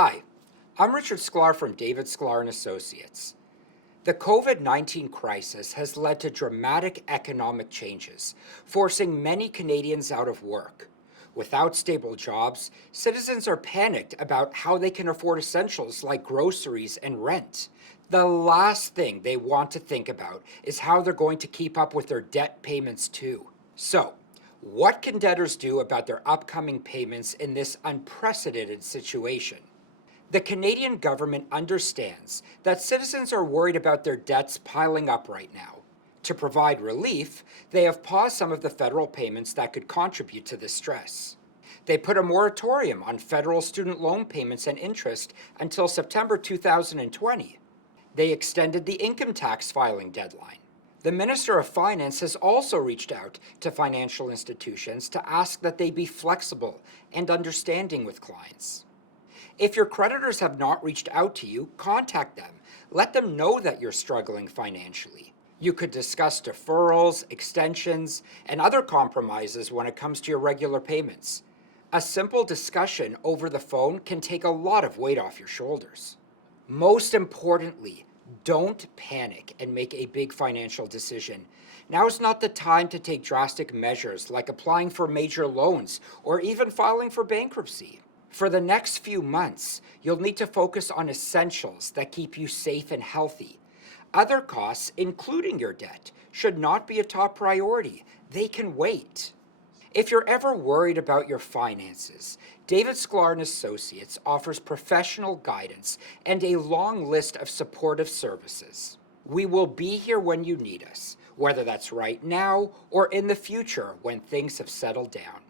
Hi, I'm Richard Sklar from Sklar Associates. The COVID-19 crisis has led to dramatic economic changes, forcing many Canadians out of work. Without stable jobs, citizens are panicked about how they can afford essentials like groceries and rent. The last thing they want to think about is how they're going to keep up with their debt payments too. So, what can debtors do about their upcoming payments in this unprecedented situation? The Canadian government understands that citizens are worried about their debts piling up right now. To provide relief, they have paused some of the federal payments that could contribute to this stress. They put a moratorium on federal student loan payments and interest until September 2020. They extended the income tax filing deadline. The Minister of Finance has also reached out to financial institutions to ask that they be flexible and understanding with clients. If your creditors have not reached out to you, contact them. Let them know that you're struggling financially. You could discuss deferrals, extensions, and other compromises when it comes to your regular payments. A simple discussion over the phone can take a lot of weight off your shoulders. Most importantly, don't panic and make a big financial decision. Now is not the time to take drastic measures like applying for major loans or even filing for bankruptcy. For the next few months, you'll need to focus on essentials that keep you safe and healthy. Other costs, including your debt, should not be a top priority. They can wait. If you're ever worried about your finances, Sklar Associates offers professional guidance and a long list of supportive services. We will be here when you need us, whether that's right now or in the future when things have settled down.